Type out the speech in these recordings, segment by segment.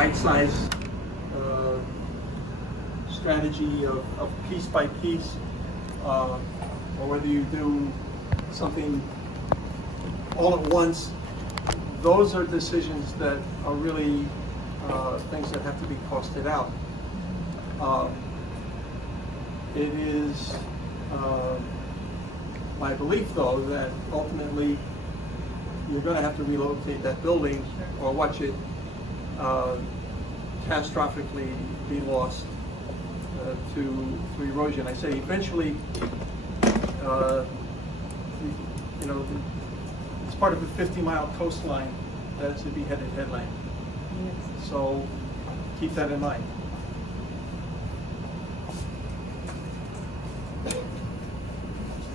bite-sized strategy of piece by piece, or whether you do something all at once. Those are decisions that are really things that have to be costed out. It is my belief, though, that ultimately you're going to have to relocate that building or watch it catastrophically be lost to erosion. I say eventually, you know, it's part of a 50-mile coastline that's a beheaded headland. So keep that in mind.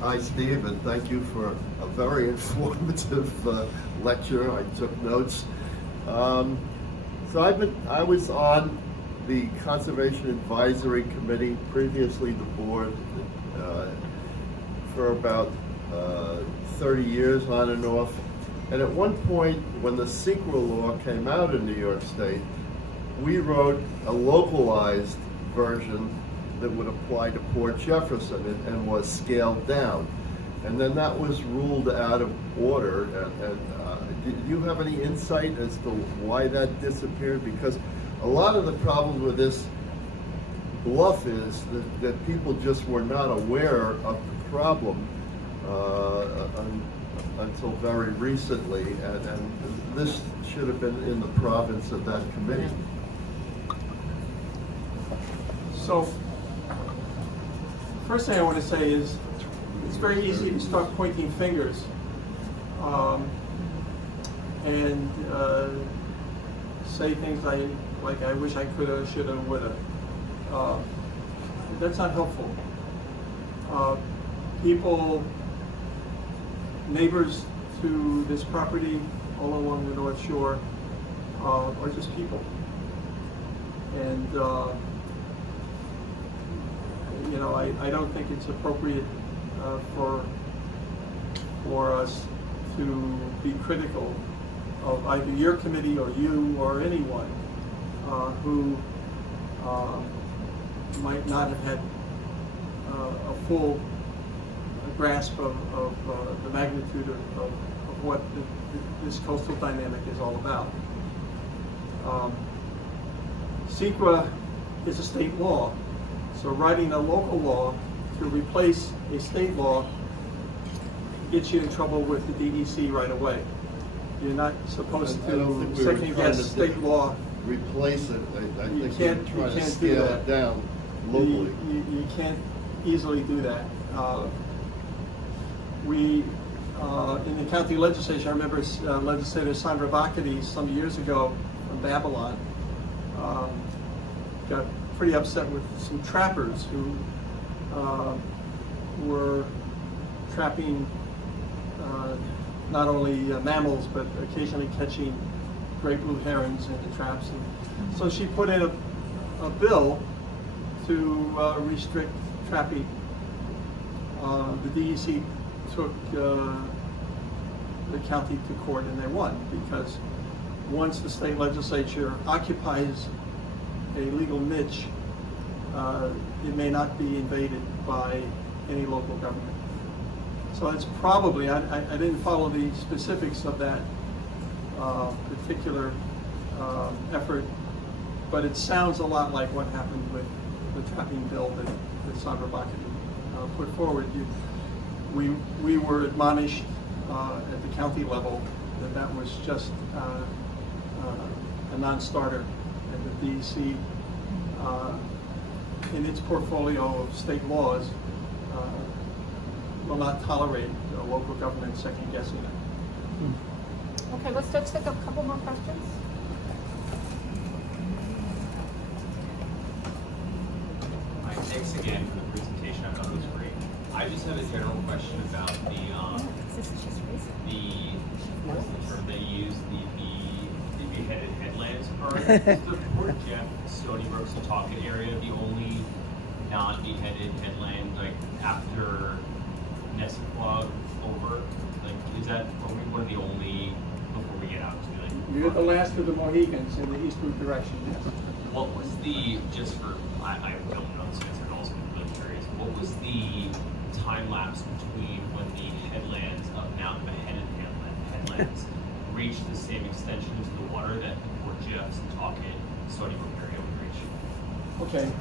Hi, Steve, and thank you for a very informative lecture. I took notes. So I was on the Conservation Advisory Committee, previously the board, for about 30 years on and off. And at one point, when the CEQA law came out in New York State, we wrote a localized version that would apply to Port Jefferson and was scaled down. And then that was ruled out of order. And do you have any insight as to why that disappeared? Because a lot of the problem with this Bluff is that people just were not aware of the problem until very recently, and this should have been in the province of that committee. So, first thing I want to say is it's very easy to start pointing fingers and say things like I wish I coulda, shoulda, woulda. That's not helpful. People, neighbors to this property all along the North Shore are just people. And you know, I don't think it's appropriate for us to be critical of either your committee or you or anyone who might not have had a full grasp of the magnitude of what this coastal dynamic is all about. CEQA is a state law, so writing a local law to replace a state law gets you in trouble with the DEC right away. You're not supposed to second guess state law. Replace it. I think Can't we're trying to do scale that. it down locally. You can't easily do that. We, in the county legislature, I remember Legislator Sandra Bakati some years ago from Babylon got pretty upset with some trappers who were trapping not only mammals, but occasionally catching great blue herons in the traps. And so she put in a bill to restrict trapping. The DEC took the county to court and they won, because once the state legislature occupies a legal niche, it may not be invaded by any local government. So it's probably, I didn't follow the specifics of that particular effort, but it sounds a lot like what happened with the trapping bill that Sandra Bakati put forward. We were admonished at the county level that was just a non-starter, and the DEC, in its portfolio of state laws, will not tolerate local government second guessing it. Okay, let's take a couple more questions. Hi, thanks again for the presentation. I thought it was great. I just had a general question about the term they use, the beheaded headlands part. Is the Port Jeff, Stony Brook, Suffolk area the only non-beheaded headland, like after Nesquag over? Like, is that, are we one of the only, before we get out to like You're the last of the Mohegans in the eastward direction, yes. What was the, just for, I don't know this answer, but also I'm really curious, what was the time lapse between when the headlands of Mount Beheaded headlands reached the same extension into the water that Port Jeff's and Talcott, Stony Brook area would reach? Okay.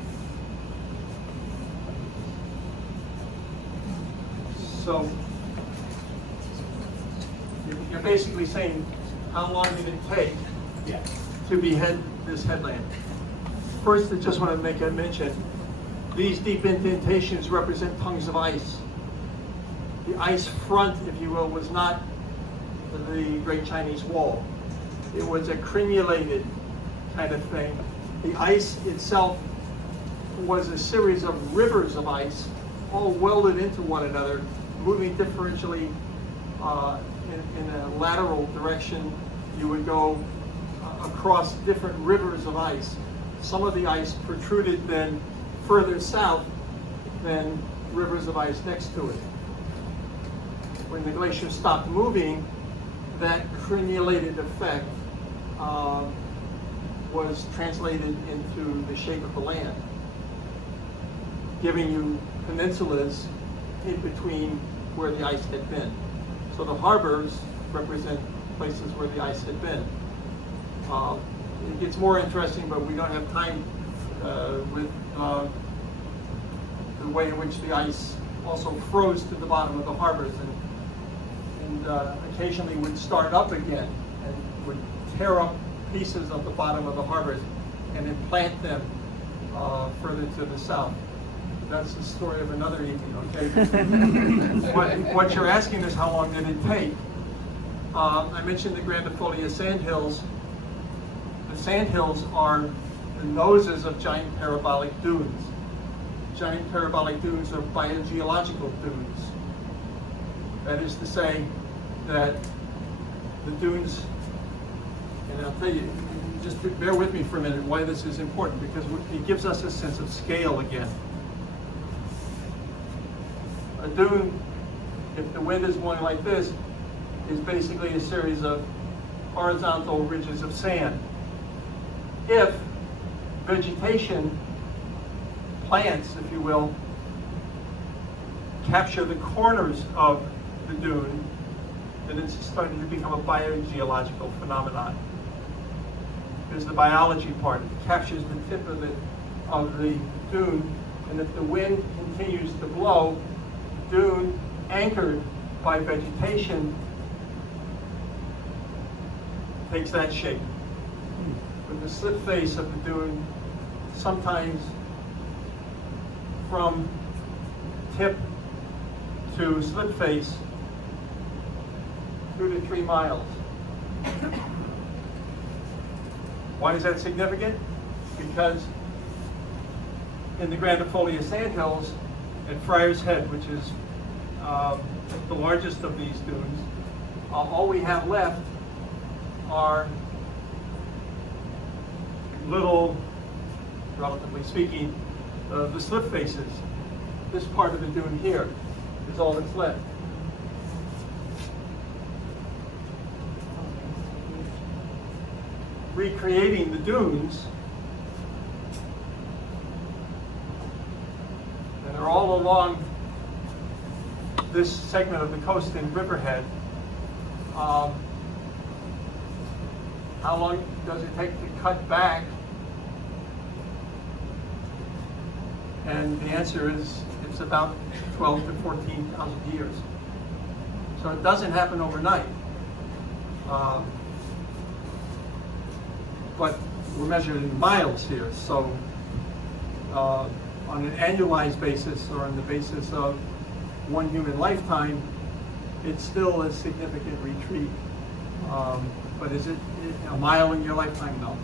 So, you're basically saying, how long did it take Yeah. to behead this headland? First, I just want to make a mention. These deep indentations represent tongues of ice. The ice front, if you will, was not the Great Chinese Wall. It was a crenulated kind of thing. The ice itself was a series of rivers of ice, all welded into one another, moving differentially in a lateral direction. You would go across different rivers of ice. Some of the ice protruded then further south than rivers of ice next to it. When the glacier stopped moving, that crenulated effect was translated into the shape of the land, giving you peninsulas in between where the ice had been. So the harbors represent places where the ice had been. It gets more interesting, but we don't have time with the way in which the ice also froze to the bottom of the harbors and occasionally would start up again and would tear up pieces of the bottom of the harbors and implant them further to the south. That's the story of another evening, okay? What you're asking is how long did it take? I mentioned the Grandifolia sandhills. The sandhills are the noses of giant parabolic dunes. Giant parabolic dunes are biogeological dunes. That is to say that the dunes, and I'll tell you, just bear with me for a minute why this is important, because it gives us a sense of scale again. A dune, if the wind is blowing like this, is basically a series of horizontal ridges of sand. If vegetation, plants, if you will, capture the corners of the dune, then it's starting to become a biogeological phenomenon. There's the biology part. It captures the tip of the dune, and if the wind continues to blow, dune anchored by vegetation takes that shape. With the slip face of the dune, sometimes from tip to slip face, 2 to 3 miles. Why is that significant? Because in the Grandifolia sandhills at Friar's Head, which is the largest of these dunes, all we have left are little, relatively speaking, the slip faces. This part of the dune here is all that's left. Recreating the dunes, and they're all along this segment of the coast in Riverhead. How long does it take to cut back? And the answer is it's about 12 to 14,000 years. So it doesn't happen overnight. But we're measured in miles here, so on an annualized basis or on the basis of one human lifetime, it's still a significant retreat. But is it a mile in your lifetime? No.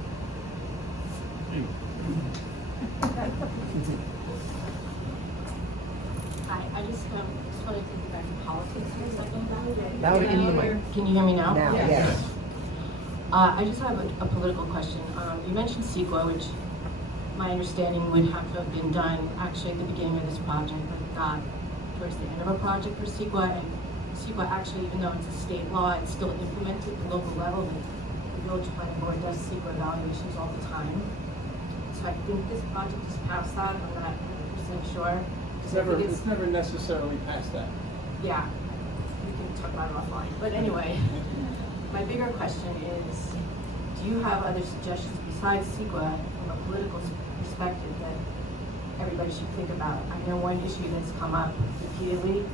Hi, I just wanted to get back to politics for a second. Louder in the mic. Can you hear me now? Now, yes. I just have a political question. You mentioned CEQA, which my understanding would have to have been done actually at the beginning of this project, but got towards the end of a project for CEQA. And CEQA actually, even though it's a state law, it's still implemented at the local level. the village planning board does secret evaluations all the time. So I think this project is past that, I'm not 100% sure. 'Cause I think It's never necessarily past that. yeah, we can talk about it offline. But anyway, my bigger question is, do you have other suggestions besides CEQA from a political perspective that everybody should think about? I know one issue that's come up repeatedly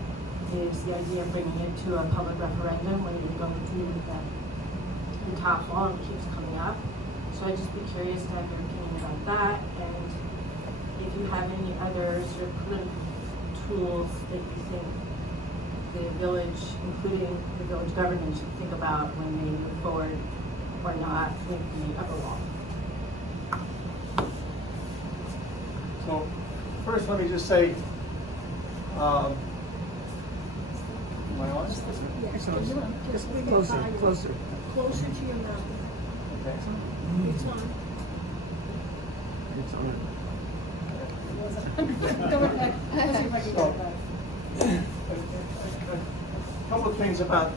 is the idea of bringing it to a public referendum when you're going through the top law and keeps coming up. So I'd just be curious to have your opinion about that, and if you have any other sort of political tools that you think the village, including the village government, should think about when they move forward or not with the upper wall. So first, let me just say, am I on? Yes, just bring it Closer, farther. closer. Closer to your mouth. Okay. It's on. It's on. Go ahead. Let's see if I can So, get that. a couple of things about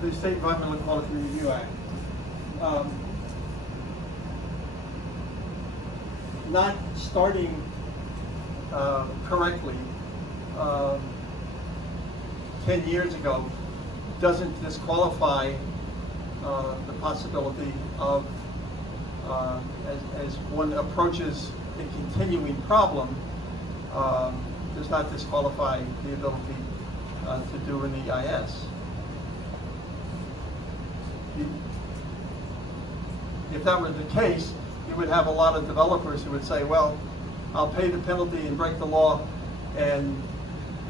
the State Environmental Quality Review Act. Not starting correctly 10 years ago doesn't disqualify the possibility of, as one approaches a continuing problem, does not disqualify the ability to do an EIS. If that were the case, you would have a lot of developers who would say, well, I'll pay the penalty and break the law and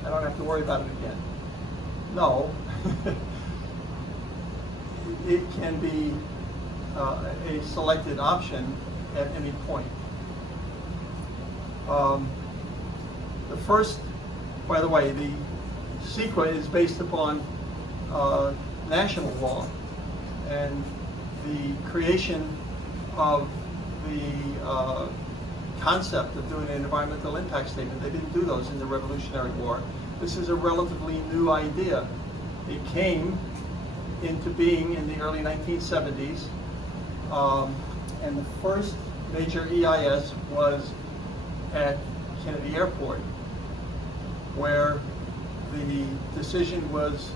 I don't have to worry about it again. No. It can be a selected option at any point. The first, by the way, the CEQA is based upon national law, and the creation of the concept of doing an environmental impact statement. They didn't do those in the Revolutionary War. This is a relatively new idea. It came into being in the early 1970s, and the first major EIS was at Kennedy Airport, where the decision was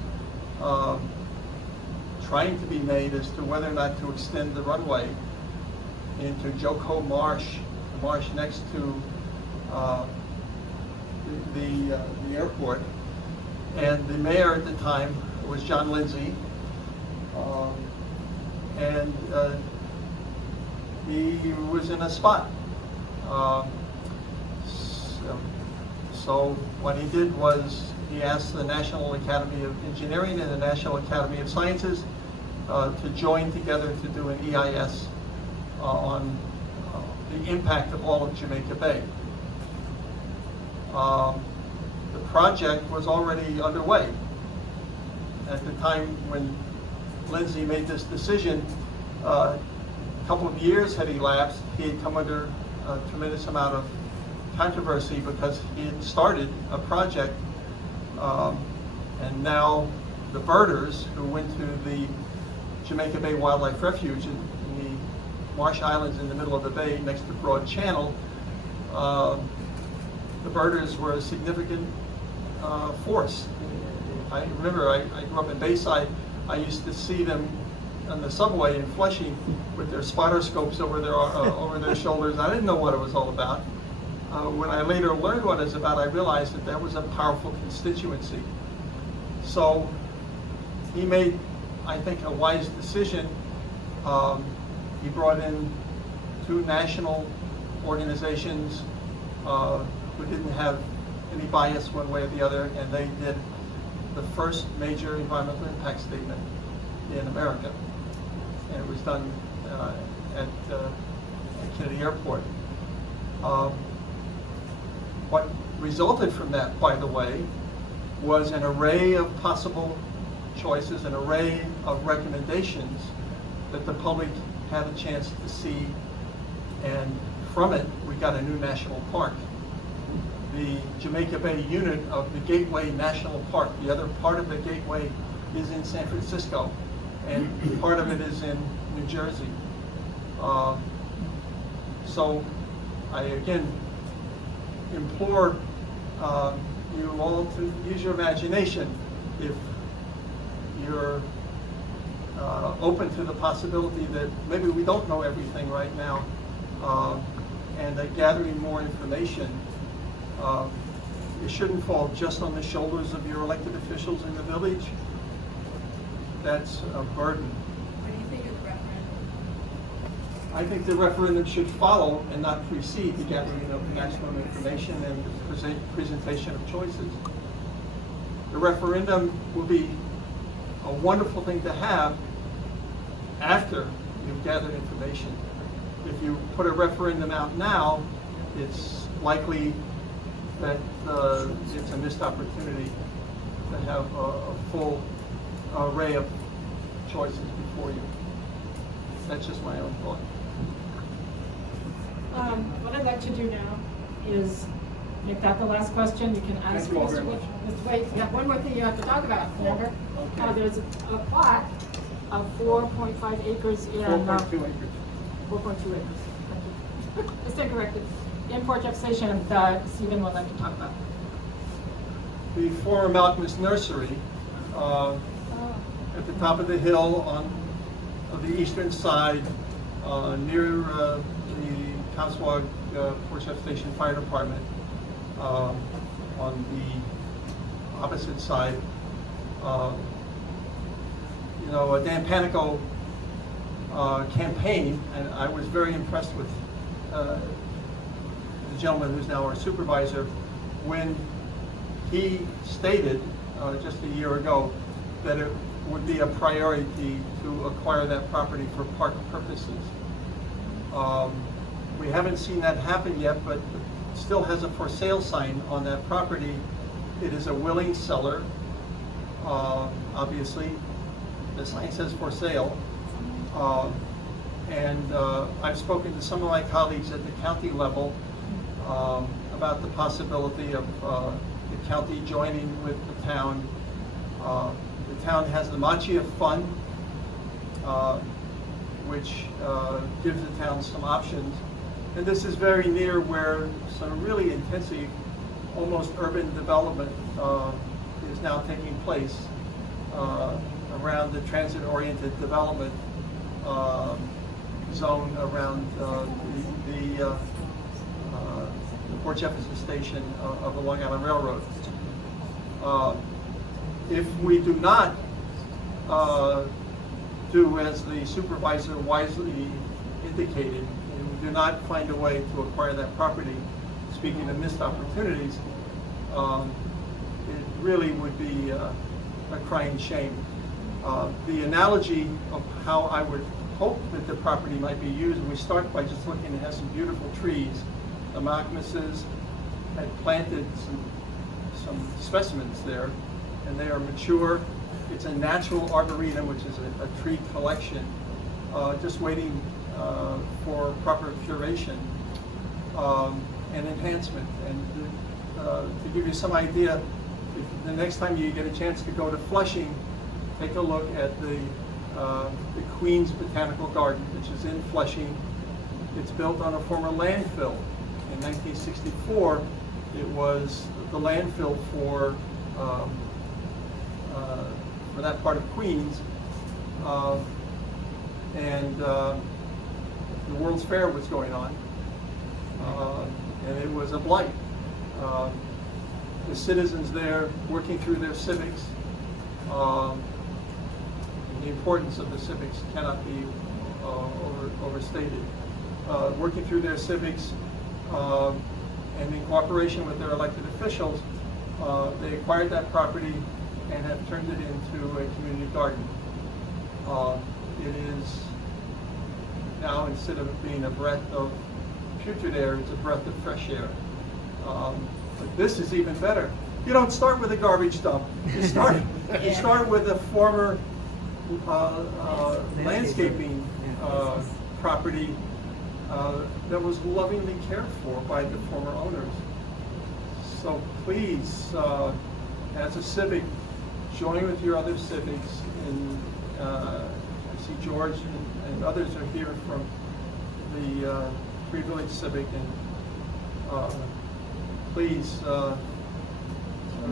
trying to be made as to whether or not to extend the runway into Joco Marsh, the marsh next to the airport. And the mayor at the time was John Lindsay, and he was in a spot. So what he did was he asked the National Academy of Engineering and the National Academy of Sciences to join together to do an EIS on the impact of all of Jamaica Bay. The project was already underway. At the time when Lindsay made this decision, a couple of years had elapsed. He had come under a tremendous amount of controversy because he had started a project, and now the birders who went to the Jamaica Bay Wildlife Refuge in the Marsh Islands in the middle of the bay next to Broad Channel, the birders were a significant force. I remember I grew up in Bayside. I used to see them on the subway in Flushing with their spotter scopes over their shoulders. I didn't know what it was all about. When I later learned what it was about, I realized that was a powerful constituency. So he made, I think, a wise decision. He brought in two national organizations who didn't have any bias one way or the other, and they did the first major environmental impact statement in America. And it was done at Kennedy Airport. What resulted from that, by the way, was an array of possible choices, an array of recommendations that the public had a chance to see, and from it we got a new national park. The Jamaica Bay unit of the Gateway National Park, the other part of the Gateway is in San Francisco, and part of it is in New Jersey. So I again implore you all to use your imagination if you're open to the possibility that maybe we don't know everything right now, and that gathering more information, it shouldn't fall just on the shoulders of your elected officials in the village. That's a burden. What do you think of the referendum? I think the referendum should follow and not precede the gathering of maximum information and the presentation of choices. The referendum will be a wonderful thing to have after you've gathered information. If you put a referendum out now, it's likely that it's a missed opportunity to have a full array of choices before you. That's just my own thought. What I'd like to do now is make that the last question. You can ask Thank you all Mr. very Wood. much. Just wait, you have one more thing you have to talk about, remember? There's a plot of 4.5 acres in... 4.2 acres. 4.2 acres. Thank you. It's incorrected. In Port Jeff Station that Stephen would like to talk about. The former Malcolm's Nursery, at the top of the hill on the eastern side, near the Conswag Port Jeff Station Fire Department, on the opposite side. Dan Panico campaign, and I was very impressed with the gentleman who's now our supervisor, when he stated just a year ago that it would be a priority to acquire that property for park purposes. We haven't seen that happen yet, but still has a for sale sign on that property. It is a willing seller. Obviously, the sign says for sale. And I've spoken to some of my colleagues at the county level about the possibility of the county joining with the town. The town has the Machia Fund, which gives the town some options. And this is very near where some really intensive, almost urban development is now taking place around the transit-oriented development zone around the Port Jefferson Station of the Long Island Railroad. If we do not do as the supervisor wisely indicated, and we do not find a way to acquire that property, speaking of missed opportunities, it really would be a crying shame. The analogy of how I would hope that the property might be used, and we start by just looking, it has some beautiful trees. The Malcolmuses had planted some specimens there, and they are mature. It's a natural arboretum, which is a tree collection, just waiting for proper curation and enhancement. And to give you some idea, if the next time you get a chance to go to Flushing, take a look at the Queens Botanical Garden, which is in Flushing. It's built on a former landfill. In 1964, it was the landfill for that part of Queens, and the World's Fair was going on, and it was a blight. The citizens there working through their civics, and the importance of the civics cannot be overstated. Working through their civics and in cooperation with their elected officials, they acquired that property and have turned it into a community garden. It is now, instead of being a breath of putrid air, it's a breath of fresh air. But this is even better. You don't start with a garbage dump. You start with a former landscaping property that was lovingly cared for by the former owners. So please, as a civic, join with your other civics in I see George and others are here from the Free Village Civic, and please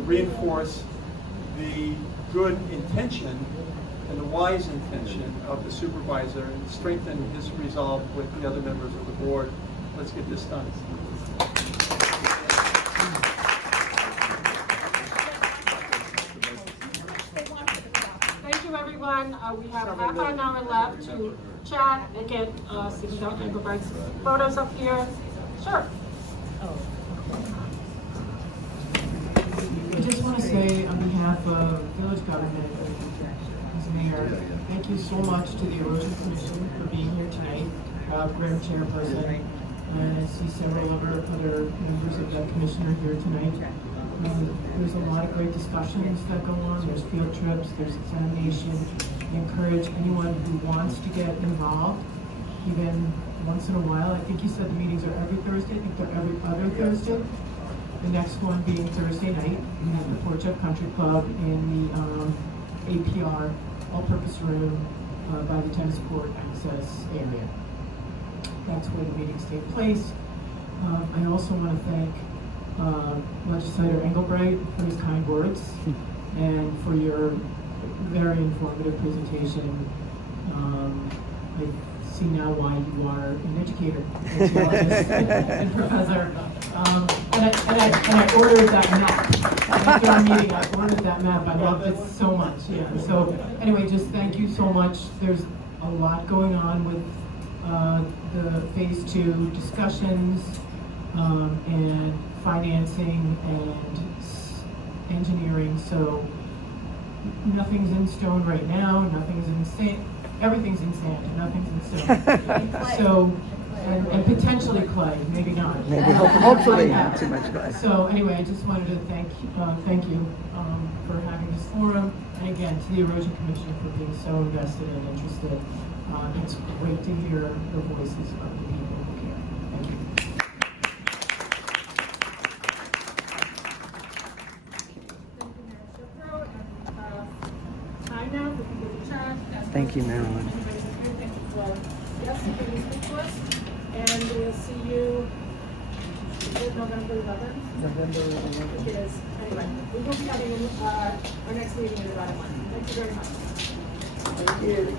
reinforce the good intention and the wise intention of the supervisor and strengthen his resolve with the other members of the board. Let's get this done. Thank you, everyone. We have half an hour left to chat and get Englebright's photos up here. Sure. I just want to say on behalf of village government, as mayor, thank you so much to the Erosion Commission for being here tonight. Graham chairperson, and I see several of our other members of that commission are here tonight. There's a lot of great discussions that go on. There's field trips, there's examination. I encourage anyone who wants to get involved, even once in a while. I think you said the meetings are every Thursday. I think they're every other Thursday. The next one being Thursday night. We have the Porch Up Country Club in the APR all-purpose room by the tennis court access area. That's where the meetings take place. I also want to thank Legislator Englebright for his kind words and for your very informative presentation. I see now why you are an educator, a geologist, and professor. And I ordered that map. After our meeting, I ordered that map. I loved it so much. Yeah. So anyway, just thank you so much. There's a lot going on with the phase 2 discussions and financing and engineering. So nothing's in stone right now. Nothing's in sand. Everything's in sand. And nothing's in stone. So. And potentially clay, maybe not. Maybe, hopefully not too much clay. So anyway, I just wanted to thank you for having this forum, and again, to the Erosion Commission for being so invested and interested. It's great to hear the voices of the people who care. Thank you. Thank you, Mayor Shapiro. And time now for people to chat. Thank you, Marilyn. Anybody's here, thank you for, yes, can you speak to us? And we'll see you, is it November 11th? November I think it is. Anyway, we will be having our next meeting in about a month. Thank you very much. Thank you.